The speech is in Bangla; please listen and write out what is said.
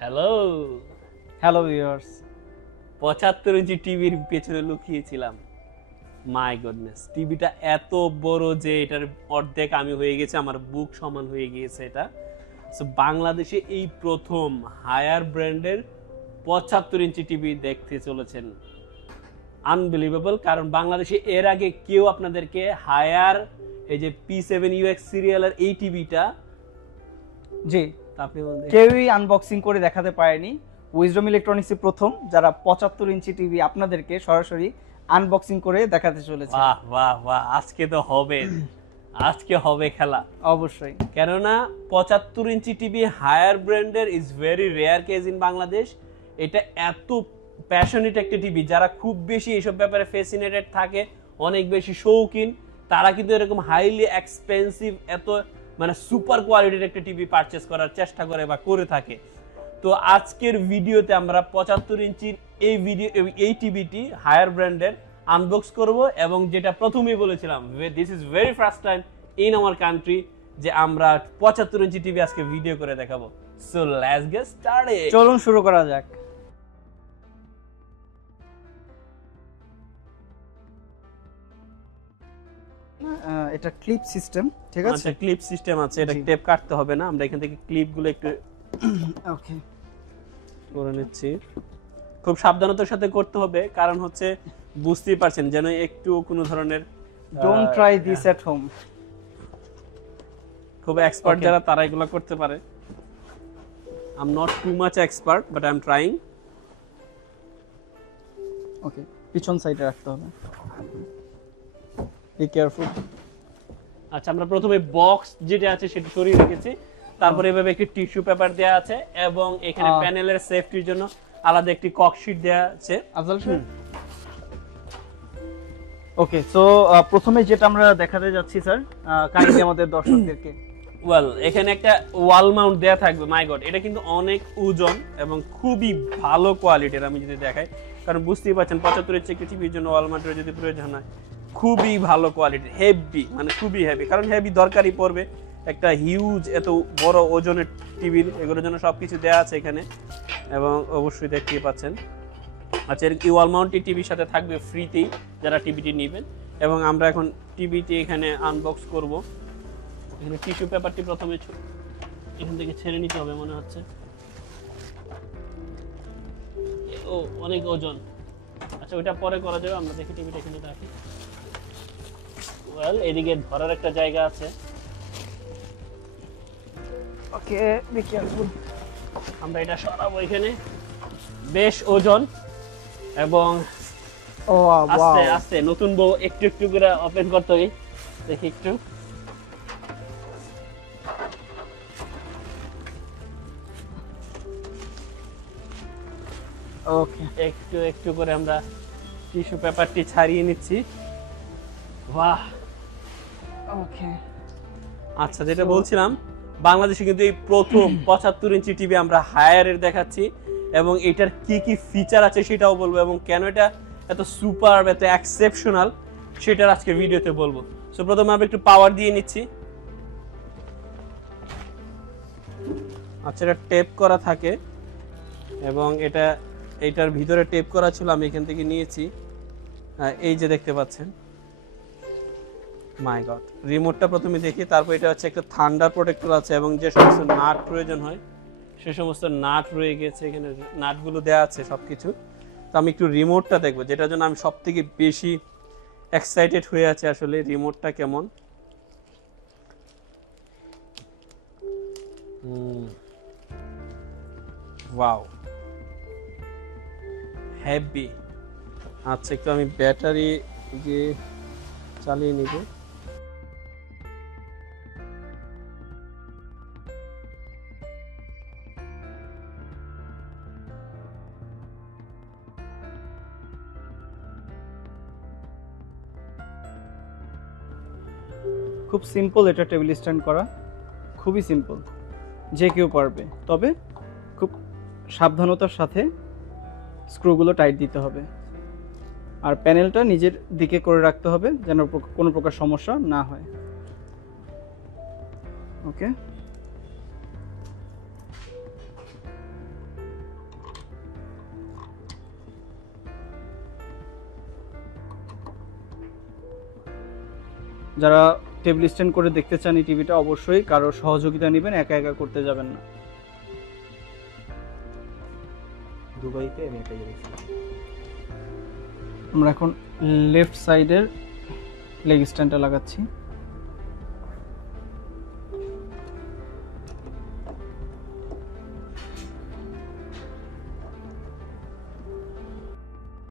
হ্যালো। Hello viewers. ৭৫ ইঞ্চি টিভির পেছনে লুকিয়েছিলাম। মাই গডনেস, টিভিটা এত বড় যে এটার অর্ধেক আমি হয়ে গেছে, আমার বুক সমান হয়ে গিয়েছে এটা। সো বাংলাদেশে এই প্রথম হায়ার ব্র্যান্ডের ৭৫ ইঞ্চি টিভি দেখতে চলেছেন। আনবিলিভেবল, কারণ বাংলাদেশে এর আগে কেউ আপনাদেরকে হায়ার এই যে P7UX সিরিয়ালের এই টিভিটা জি, আপনি কেউই আনবক্সিং করে দেখাতে পারেনি। উইজডম ইলেকট্রনিক্স প্রথম যারা ৭৫ ইঞ্চি টিভি আপনাদেরকে সরাসরি আনবক্সিং করে দেখাতে চলেছে। বাহ বাহ বাহ, আজকে তো হবে, আজকে হবে খেলা অবশ্যই, কেননা ৭৫ ইঞ্চি টিভি হায়ার ব্র্যান্ডের is very rare case in Bangladesh. এটা এত প্যাশনেট একটা টিভি, যারা খুব বেশি এইসব ব্যাপারে ফ্যাসিনেটেড থাকে, অনেক বেশি শৌখিন, তারা কিন্তু এরকম হাইলি এক্সপেন্সিভ এত মানে সুপার কোয়ালিটির একটা টিভি পারচেস করার চেষ্টা করে বা করে থাকে। তো আজকের ভিডিওতে আমরা ৭৫ ইঞ্চির এই টিভিটি হায়ার ব্র্যান্ডের আনবক্স করব, এবং যেটা প্রথমেই বলেছিলাম, this is very first time in our country যে আমরা ৭৫ ইঞ্চি টিভি আজকে ভিডিও করে দেখাবো। So let's get started. চলুন শুরু করা যাক। এটা ক্লিপ সিস্টেম, ঠিক আছে? আচ্ছা, ক্লিপ সিস্টেম আছে, এটা জি। টেপ কাটতে হবে না, আমরা এখান থেকে ক্লিপগুলো একটু ওকে, করে নিচ্ছি। খুব সাবধানতার সাথে করতে হবে, কারণ হচ্ছে বুঝতেই পারছেন যেন একটু কোনো ধরনের don't try this at home. খুব এক্সপার্ট যারা তারা এগুলো করতে পারে। I am not too much expert but I am trying. Okay, পিছন সাইডে রাখতে হবে, বি কেয়ারফুল। আচ্ছা, আমরা প্রথমে বক্স যেটা আছে সেটা সরিয়ে রেখেছি, তারপরে এভাবে একটি টিস্যু পেপার দেয়া আছে, এবং এখানে প্যানেলের সেফটির জন্য আলাদা একটি কক শীট দেয়া আছে। আফজাল স্যার, ওকে, সো প্রথমে যেটা আমরা দেখাতে যাচ্ছি স্যার, কাইন্ডলি আমাদের দর্শকদেরকে। ওয়েল, এখানে একটা ওয়াল মাউন্ট দেয়া থাকবে। মাই গড, এটা কিন্তু অনেক ওজন এবং খুবই ভালো কোয়ালিটির। আমি যদি দেখাই, কারণ বুঝতেই পারছেন ৭৫ ইঞ্চি একটি টিভির জন্য ওয়াল মাউন্টের যদি প্রয়োজন হয়, খুবই ভালো কোয়ালিটির, হেভি, মানে খুবই হেভি। কারণ হেভি দরকারই পড়বে একটা হিউজ এত বড় ওজনের টিভির, এগুলোর জন্য সবকিছু দেয়া আছে এখানে, এবং অবশ্যই দেখতেই পাচ্ছেন। আচ্ছা, এর কি ওয়াল মাউন্টেড টিভির সাথে থাকবে ফ্রিতেই যারা টিভিটি নেবেন, এবং আমরা এখন টিভিটি এখানে আনবক্স করব। এখানে টিস্যু পেপারটি প্রথমে এখান থেকে ছেড়ে নিতে হবে মনে হচ্ছে। ও অনেক ওজন। আচ্ছা, ওইটা পরে করা যাবে, আমরা দেখি টিভিটা এখানে রাখি। ওয়েল, এদিকে ধরার একটা জায়গা আছে। ওকে, বি কেয়ারফুল। আমরা এটা সরাবো এখানে। বেশ ওজন, এবং ও আস্তে ওয়াও, আস্তে নতুন বউ একটু একটু করে ওপেন করতে হবে। দেখি একটু। ওকে, একটু একটু করে আমরা টিস্যু পেপারটি ছাড়িয়ে নিচ্ছি। বাহ, ওকে। আচ্ছা, যেটা বলছিলাম, বাংলাদেশে কিন্তু এই প্রথম ৭৫ ইঞ্চি টিভি আমরা হায়ারের দেখাচ্ছি, এবং এটার কি কি ফিচার আছে সেটাও বলবো, এবং কেন এটা এত সুপার, এত এক্সেপশনাল সেটার আজকে ভিডিওতে বলবো। সো প্রথমে আমরা একটু পাওয়ার দিয়ে নিচ্ছি। আচ্ছা, এটা টেপ করা থাকে, এবং এটার ভিতরে টেপ করা ছিল, আমি এখান থেকে নিয়েছি। এই যে দেখতে পাচ্ছেন, মাই গড। রিমোটটা প্রথমে দেখি, তারপর এটা হচ্ছে একটা থান্ডার প্রোটেক্টর আছে, এবং যে সমস্ত নাট প্রয়োজন হয় সে সমস্ত নাট রয়ে গেছে এখানে, নাটগুলো দেয়া আছে সবকিছু। তো আমি একটু রিমোটটা দেখবো, যেটার জন্য আমি সব থেকে বেশি এক্সাইটেড হয়ে আছি আসলে, রিমোটটা কেমন। Wow, heavy. আচ্ছা, একটু আমি ব্যাটারি দিয়ে চালিয়ে নিব। খুব সিম্পল এটা টেবিল স্ট্যান্ড করা, খুবই সিম্পল, যে কেউ পারবে। তবে খুব সাবধানতার সাথে স্ক্রুগুলো টাইট দিতে হবে, আর প্যানেলটা নিজের দিকে করে রাখতে হবে যেন কোনো প্রকার সমস্যা না হয়। ওকে, যারা টেবিল স্ট্যান্ড করে দেখতে চান এই টিভিটা, অবশ্যই কারো সহযোগিতা নেবেন, একা একা করতে যাবেন না। দুবাইতে আমি একটা গেছিলাম। আমরা এখন লেফট সাইডের লেগ স্ট্যান্ডটা লাগাচ্ছি।